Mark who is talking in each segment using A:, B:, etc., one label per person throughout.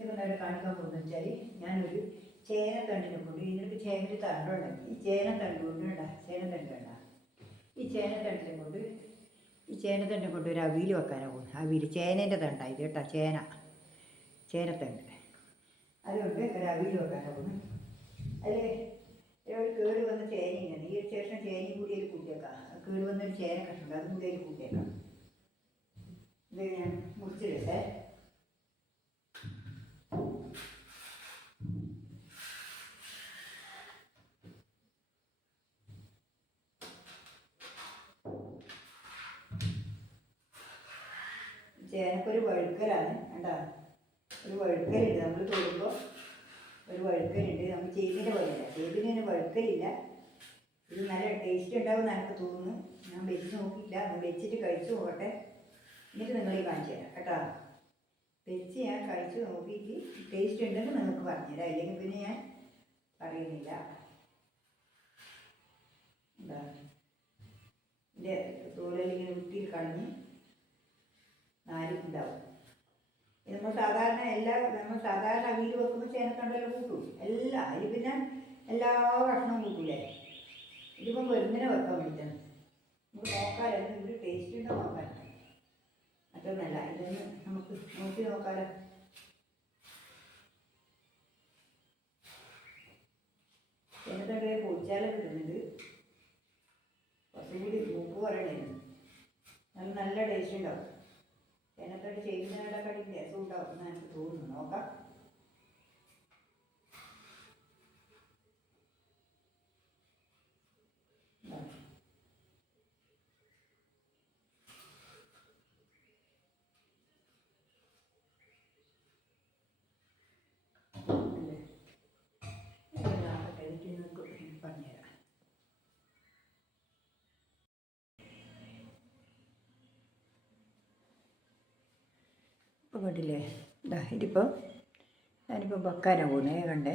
A: ഇന്നിപ്പോൾ നേരെ കാണിക്കാൻ പോകുന്നത് വെച്ചാൽ ഞാനൊരു ചേനത്തണ്ടിനെ കൊണ്ട് ഇതിനൊക്കെ ചേനൊരു തണ്ടുണ്ട് ഈ ചേനത്തണ്ട് കൊണ്ട് ഉണ്ടാ ചേനത്തണ്ട് വേണ്ട ഈ ചേനത്തണ്ടിനെ കൊണ്ട് ഈ ചേനത്തണ്ടിനെ കൊണ്ട് ഒരു അവിയിൽ വെക്കാനാണ് പോകുന്നത്. അവിയിൽ ചേനേന്റെ തണ്ടാണ് ഇത് കേട്ടോ? ചേന. ചേനത്തണ്ട്. അതുകൊണ്ട് ഒരു അവിയിൽ വെക്കാനാണ് പോകുന്നത്. അതിൽ ഒരു കേട് വന്ന ചേനയാണ് ഈ ഒരു ശേഷം ചേനയും കൂടി അതിൽ കൂട്ടിയേക്കാം. കേട് വന്നൊരു ചേന കഷ്ണം അതും കൂടി അതിൽ കൂട്ടിയേക്കാം. ഇത് ഞാൻ മുറിച്ചിടട്ടെ ചേനക്കൊരു വഴുക്കലാണ് കണ്ടാ? ഒരു വഴുക്കലുണ്ട്. നമ്മൾ തൊടുമ്പോൾ ഒരു വഴുക്കലുണ്ട്. നമ്മൾ ചേമ്പിന്റെ പോലെയല്ല ചേമ്പിന് വഴുക്കലില്ല. ഇത് നല്ല ടേസ്റ്റ് ഉണ്ടാവും എനിക്ക് തോന്നുന്നു. ഞാൻ വെച്ച് നോക്കിയില്ല. വെച്ചിട്ട് കഴിച്ചു നോക്കട്ടെ. എന്നിട്ട് നിങ്ങളീ കാണിച്ചു തരാം കേട്ടോ. വെച്ച് ഞാൻ കഴിച്ചു നോക്കിയിട്ട് ടേസ്റ്റ് ഉണ്ടെന്ന് നിങ്ങൾക്ക് പറഞ്ഞുതരാം അല്ലെങ്കിൽ പിന്നെ ഞാൻ പറയുന്നില്ല. എന്താ? എന്റെ തോലെല്ലാം വൃത്തിയിൽ കളഞ്ഞ് നാലുണ്ടാവും ഇത് നമ്മൾ സാധാരണ എല്ലാ നമ്മൾ സാധാരണ അവിയിൽ വെക്കുമ്പോൾ ചേനക്കണ്ടെല്ലാം കൂട്ടും. എല്ലാ അതിൽ പിന്നെ എല്ലാ ഭക്ഷണവും കൂട്ടില്ലേ ഇതിപ്പം വെറുങ്ങനെ വെക്കാൻ വേണ്ടിയിട്ടാണ് നമുക്ക് നോക്കാമല്ലോ ഇതിന് ടേസ്റ്റ് ഉണ്ടോ നോക്കാൻ മറ്റൊന്നല്ല ഇതൊന്ന് നമുക്ക് നോക്കി നോക്കാലോ. ചേനത്തണ്ടേ പൊടിച്ചാലേ കിട്ടുന്നുണ്ട് കുറച്ചും കൂടി ഉപ്പ് പറയണേ നല്ല ടേസ്റ്റ് ഉണ്ടാവും. ചേനത്തണ്ട് ചെയ്യുന്നതിനെക്കാട്ടി രസം ഉണ്ടാവും എന്ന് എനിക്ക് തോന്നുന്നു നോക്കാം. പറഞ്ഞുതരാം. ഇപ്പം കണ്ടില്ലേ ഇതാ ഇതിപ്പോൾ ഞാനിപ്പോൾ വെക്കാനാണ് പോകുന്നത് കണ്ടേ?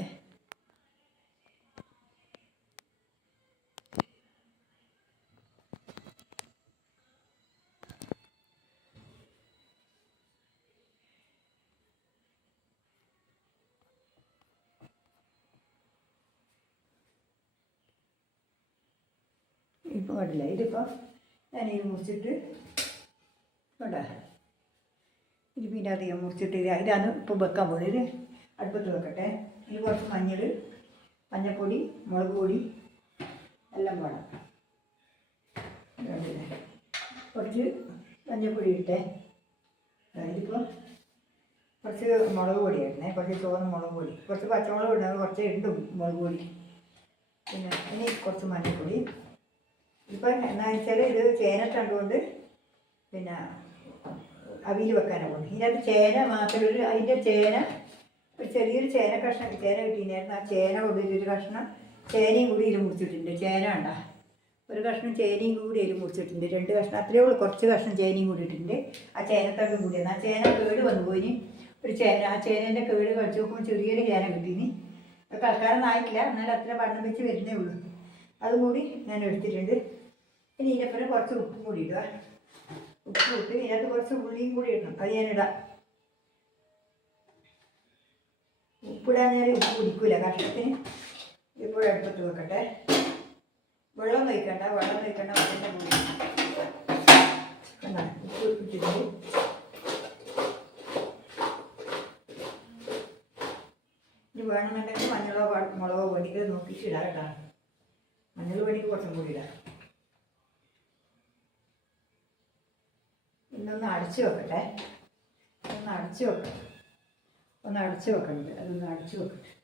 A: ഇപ്പോൾ കണ്ടില്ല? ഇതിപ്പോൾ ഞാനീ മുറിച്ചിട്ട് കണ്ടോ? ഇത് പിന്നെ അധികം മുറിച്ചിട്ട് ഇതാണ് ഇപ്പോൾ വെക്കാൻ പോകുന്നത് അടുപ്പത്ത് വെക്കട്ടെ. ഇത് കുറച്ച് മഞ്ഞൾ മഞ്ഞൾപ്പൊടി മുളക് പൊടി എല്ലാം വേണം? കുറച്ച് മഞ്ഞൾപ്പൊടി ഇട്ടേ ഇതിപ്പോൾ കുറച്ച് മുളക് പൊടി ഇടണേ. കുറച്ച് ചുവന്ന മുളക് പൊടി. കുറച്ച് പച്ചമുളക് ഇടണം കുറച്ച് ഇടും മുളക് പൊടി. പിന്നെ ഇനി കുറച്ച് മഞ്ഞൾപ്പൊടി. ഇപ്പം എന്നാ വെച്ചാൽ ഇത് ചേനട്ടുകൊണ്ട് പിന്നെ അവിയിൽ വെക്കാനാണ് പോകുന്നത് ഇതിനകത്ത് ചേന മാത്രമേ ഒരു അതിന്റെ ചേന ഒരു ചെറിയൊരു ചേന കഷ്ണം ചേന കിട്ടിയിട്ടുണ്ടായിരുന്നു. ആ ചേന കൊണ്ടിട്ട് ഒരു കഷ്ണം ചേനയും കൂടി ഇതിൽ മുറിച്ചിട്ടുണ്ട്. ചേന ഉണ്ട ഒരു കഷ്ണം ചേനയും കൂടി ഇരു മുറിച്ചിട്ടുണ്ട്. രണ്ട് കഷ്ണം അത്രയേ ഉള്ളൂ. കുറച്ച് കഷ്ണം ചേനയും കൂടി ഇട്ടിട്ടുണ്ട് ആ ചേനത്തൊക്കെ കൂടിയാണ്. ആ ചേന കേട് വന്നു പോയിന് ഒരു ചേന ആ ചേനേന്റെ കേട് കഴിച്ച് നോക്കുമ്പോൾ ചെറിയൊരു ചേന കിട്ടീന് തൽക്കാലം ആയിട്ടില്ല എന്നാൽ അത്ര വണ്ണം വെച്ച് വരുന്നേ ഉള്ളൂ. അതും കൂടി ഞാൻ എടുത്തിട്ടുണ്ട്. ഇനി ഇതിനപ്പുറം കുറച്ച് ഉപ്പും കൂടി ഇടുക. ഉപ്പ് ഇട്ട് ഇതിനകത്ത് കുറച്ച് ഉള്ളിയും കൂടി ഇടണം. അത് ഞാനിടാം ഉപ്പിടാൻ ഞാൻ ഉപ്പ് കുടിക്കൂല. കഷ്ണത്തിന് ഇപ്പോൾ അടുപ്പത്ത് വെക്കട്ടെ. വെള്ളം വയ്ക്കണ്ട വെള്ളം വയ്ക്കണ്ട വെള്ളത്തിന്റെ കൂടി ഉപ്പ് ഇട്ടിട്ടുണ്ട്. ഇനി വേണമെന്നുണ്ടെങ്കിൽ മഞ്ഞളോ മുളകോ പൊടിക്കോ നോക്കിയിട്ട് ഇടാം കേട്ടോ. മഞ്ഞൾ പൊടിക്ക് കുറച്ചും കൂടി ഇടാം. ഇന്നൊന്ന് അടച്ചു വെക്കട്ടെ. ഒന്ന് അടച്ചു വെക്കണം ഒന്ന് അടച്ചു വെക്കണ്ട്? അതൊന്ന് അടച്ചു വെക്കട്ടെ.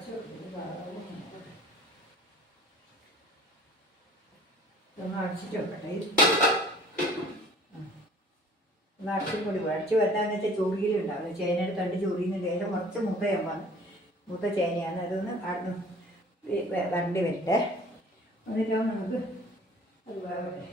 A: അടച്ചു വെക്കട്ടെ ഒന്ന് അടച്ചിട്ട് വെക്കട്ടെ ഒന്ന് അടച്ചും കൂടി അടച്ച് വെത്താന്ന് വെച്ചാൽ ചൊറിയിലുണ്ടാവില്ല ചേനയുടെ തണ്ട് ചൊറിയുന്നുണ്ട് അതിന്റെ കുറച്ച് മുട്ടയാകുമ്പോൾ മൂത്ത ചേനയാണ്. അതൊന്ന് വെ- വരണ്ടി വരട്ടെ എന്നിട്ട് നമുക്ക് അത് വേവട്ടെ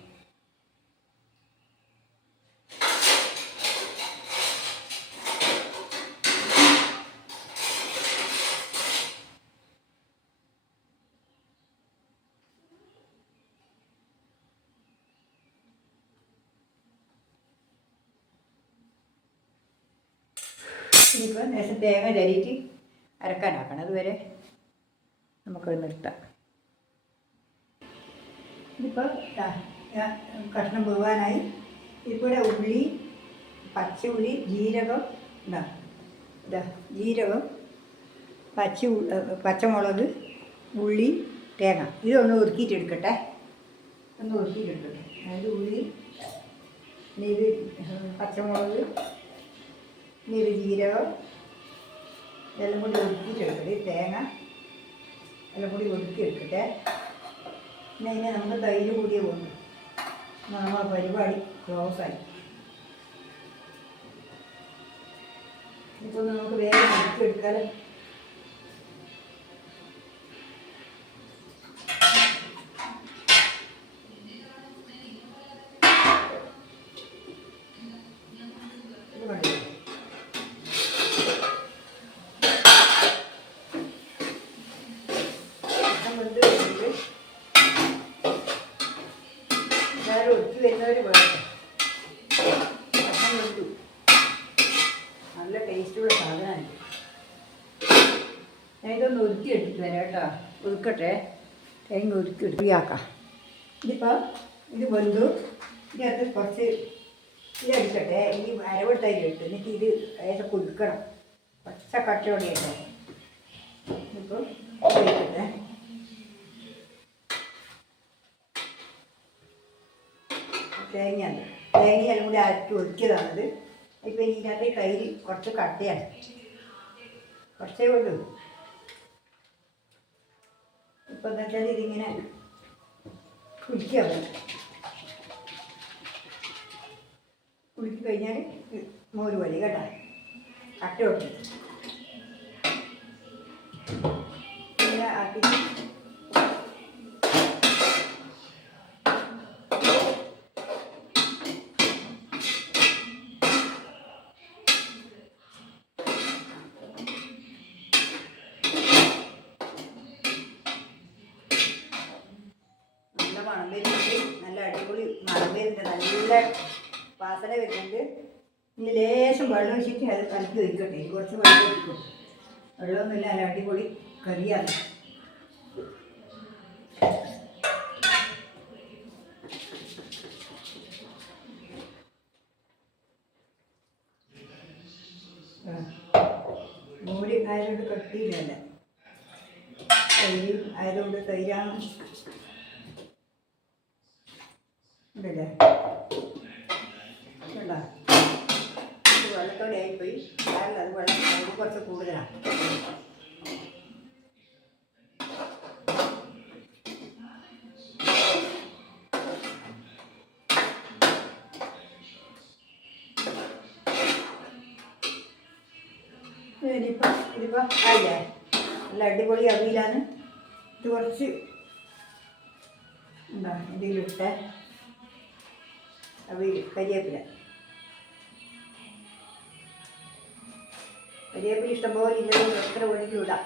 A: ഇനിയിപ്പോൾ ലേശം തേങ്ങ ചരിയിട്ട് അരക്കാനാക്കണം അതുവരെ നമുക്കത് നിർത്താം. ഇതിപ്പോൾ കഷ്ണം പോകാനായി ഇവിടെ ഉള്ളി പച്ച ഉള്ളി ജീരകം ഇതാ ഇതാ ജീരകം പച്ച പച്ചമുളക് ഉള്ളി തേങ്ങ. ഇതൊന്ന് ഒതുക്കിയിട്ടെടുക്കട്ടെ. ഒന്ന് ഒതുക്കിയിട്ടെടുക്കട്ടെ. അതായത് ഉള്ളി നീര് പച്ചമുളക് ഇത് ജീരകം ഇതെല്ലാം കൂടി ഒതുക്കിയിട്ടെടുക്കട്ടെ തേങ്ങ എല്ലാം കൂടി ഒതുക്കിയെടുക്കട്ടെ പിന്നെ ഇനി നമുക്ക് തൈര് കൂടിയേ പോകുന്നു നമ്മളെ പരിപാടി ക്ലോസ് ആയി. ഇപ്പോൾ നമുക്ക് വേഗം ഒതുക്കിയെടുക്കാലോ ഒതുക്കി എടുത്തിട്ട് വരാം കേട്ടോ. ഒതുക്കട്ടെ തേങ്ങ ഉരുക്കി എടുക്കാം ഇതിപ്പോൾ ഇത് വെന്തു. ഇതിനകത്ത് കുറച്ച് ഇതെടുക്കട്ടെ ഈ അരവെട്ടായി ഇട്ടു എന്നിട്ട് ഇത് ഏതൊക്കെ ഉരുക്കണം പച്ച കട്ടയോടെ ഇപ്പം ഒതുക്കട്ടെ തേങ്ങയാണ്. തേങ്ങയെല്ലാം കൂടി അരച്ച് ഒതുക്കിയതാണത് ഇപ്പം ഇതിനകത്ത് കയ്യിൽ കുറച്ച് കട്ടയാണ്. കുറച്ചേ ഉള്ളൂ. എന്താ വെച്ചാൽ ഇതിങ്ങനെ കുടിക്കുക കുളിക്കി കഴിഞ്ഞാൽ മോര് വലി കേട്ടോ. കട്ട ഒട്ടി ഇങ്ങനെ മണം വരുന്നുണ്ട് നല്ല അടിപൊളി മണം വരുന്നുണ്ട് നല്ല വാസന വരുന്നുണ്ട്. ഇനി ലേശം വെള്ളം ഒഴിച്ചിട്ട് അത് കലക്കി ഒഴിക്കട്ടെ കുറച്ച് വെള്ളം ഒഴിക്കും. വെള്ളമൊന്നുമില്ല നല്ല അടിപൊളി കറിയാണ്. മോര് ആയതുകൊണ്ട് കട്ടിയില്ലല്ല? തൈര് ആയതുകൊണ്ട് തൈരാണ്. ഉണ്ടോ ഇത് വെള്ളത്തോടെ ആയിപ്പോയി. അല്ല അത് വെള്ളം കുറച്ച് കൂടുതലാണ് നല്ല അടിപൊളി അവിയിലാണ്. ഇത് കുറച്ച് എന്താ ഇതിലിട്ടെ. അവിയിൽ കരിയേപ്പില. കരിയേപ്പില ഇഷ്ടംപോലെ ഇല്ലെങ്കിൽ എത്ര ഒഴുകി വിടാം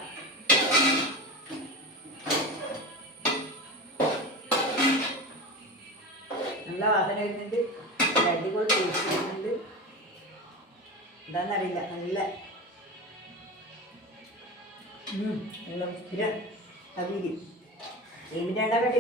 A: നല്ല വാസന വരുന്നുണ്ട്. അടിപൊളി ടേസ്റ്റ് വരുന്നുണ്ട്. എന്താണെന്നറിയില്ല നല്ല. നല്ല സ്ഥിരം. അവിയിൽ ഏമിന്റെ ഉണ്ടാക്കട്ടെ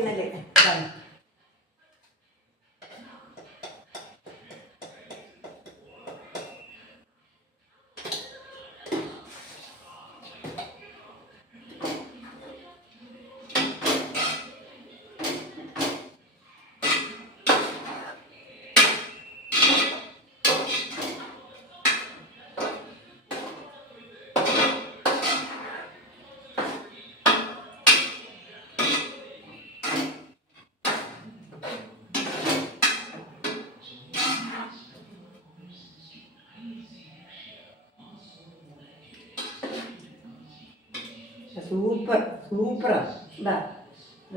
A: സൂപ്പർ സൂപ്പറാ എന്താ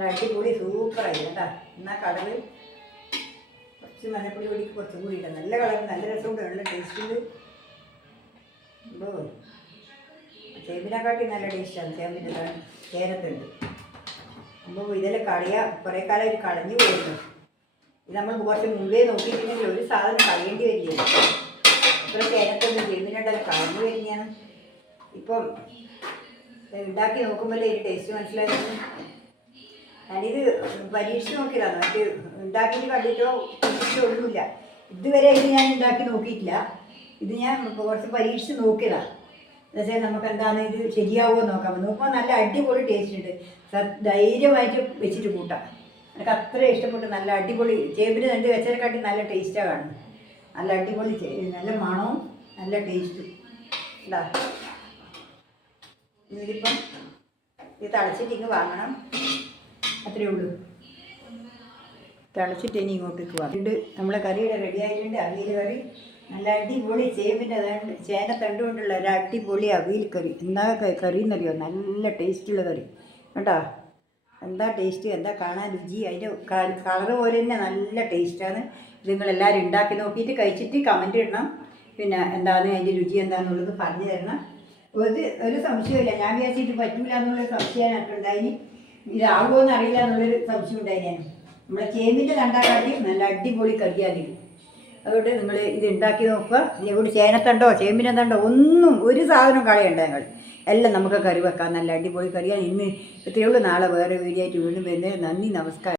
A: അടിപൊളി സൂപ്പറായി കേട്ടാ എന്നാ കളറ്? കുറച്ച് മഞ്ഞപ്പൊടി പൊടി കുറച്ചും കൂടി ഇല്ല നല്ല കളർ നല്ല രസമുണ്ട്. നല്ല ടേസ്റ്റ് ഉണ്ട്. എന്തോ ചേമ്പിനെക്കാട്ടി നല്ല ടേസ്റ്റാണ് ചേമ്പിന്റെ ചേരത്തുണ്ട് അപ്പോൾ ഇതെല്ലാം കളയാ കുറേ കാലം കളഞ്ഞു പോയിരുന്നു. ഇത് നമ്മൾ കുറച്ച് മുമ്പേ നോക്കിയിട്ടുണ്ടെങ്കിൽ ഒരു സാധനം കളയേണ്ടി വരില്ല ഇത്ര ചേരത്തുണ്ട് ചേമ്പിനുണ്ടല്ലോ കളഞ്ഞു വരികയാണ്. ഇപ്പം ഉണ്ടാക്കി നോക്കുമ്പോഴേ ഈ ടേസ്റ്റ് മനസ്സിലായിരുന്നു ഞാനിത് പരീക്ഷിച്ച് നോക്കിയതാണ് മറ്റ് ഉണ്ടാക്കിയിട്ട് കണ്ടിട്ടോ ഒന്നുമില്ല. ഇതുവരെ ഇത് ഞാൻ ഉണ്ടാക്കി നോക്കിയിട്ടില്ല. ഇത് ഞാൻ കുറച്ച് പരീക്ഷിച്ച് നോക്കിയതാണ് എന്നുവെച്ചാൽ നമുക്ക് എന്താണ് ഇത് ശരിയാവുമോ നോക്കാം. നോക്കുമ്പോൾ നല്ല അടിപൊളി ടേസ്റ്റ് ഉണ്ട്. ധൈര്യമായിട്ട് വെച്ചിട്ട് കൂട്ടാം. എനിക്ക് അത്ര ഇഷ്ടപ്പെട്ടു. നല്ല അടിപൊളി ചേമ്പിന് രണ്ട് വെച്ചതിനെക്കാട്ടി നല്ല ടേസ്റ്റാണ് നല്ല അടിപൊളി നല്ല മണവും നല്ല ടേസ്റ്റും എന്താ ഇതിപ്പം ഇത് തളച്ചിട്ട് ഇങ്ങ് വാങ്ങണം. അത്രയേ ഉള്ളൂ. തിളച്ചിട്ട് ഇനി ഇങ്ങോട്ടേക്ക് വന്നിട്ട് നമ്മളെ കറിയുടെ റെഡി ആയിട്ടുണ്ട്. അവിയൽ കറി. നല്ല അടിപൊളി ചേമ്പിന്റെ തണ്ട് ചേനത്തണ്ട് കൊണ്ടുള്ള ഒരു അടിപൊളി അവിയൽ കറി. എന്താ കറി എന്നറിയോ നല്ല ടേസ്റ്റുള്ള കറി. കേട്ടോ എന്താ ടേസ്റ്റ്? എന്താ കാണാൻ രുചി? അതിന്റെ കളർ പോലെ തന്നെ നല്ല ടേസ്റ്റാണ്. ഇത് നിങ്ങളെല്ലാവരും ഉണ്ടാക്കി നോക്കിയിട്ട് കഴിച്ചിട്ട് കമന്റ് ഇടണം. പിന്നെ എന്താണ് അതിന്റെ രുചി എന്താണെന്നുള്ളത് പറഞ്ഞു തരണം. ഒരു ഒരു സംശയമില്ല ഞാൻ വിചാരിച്ചിട്ട് പറ്റൂല എന്നുള്ളൊരു സംശയം എനിക്കുണ്ടായിന് ഇതാകുമോ എന്നറിയില്ല എന്നുള്ളൊരു സംശയം ഉണ്ടായി ഞാൻ. നമ്മളെ ചേമ്പിന്റെ കണ്ടാക്കാട്ടി നല്ല അടിപൊളി കറിയാണ് ഇത്. അതുകൊണ്ട് നിങ്ങൾ ഇത് ഉണ്ടാക്കി നോക്കുക. ഇവിടെ ചേനത്തണ്ടോ ചേമ്പിനെന്തണ്ടോ ഒന്നും ഒരു സാധനം കളയണ്ട ഞങ്ങൾ. എല്ലാം നമുക്ക് കറി വെക്കാം. നല്ല അടിപൊളി കറിയാണ്. ഇന്ന് ഇത്രയേ ഉള്ളൂ. നാളെ വേറെ വീഡിയോ ആയിട്ട് വീണ്ടും വരുന്നത് നന്ദി നമസ്കാരം.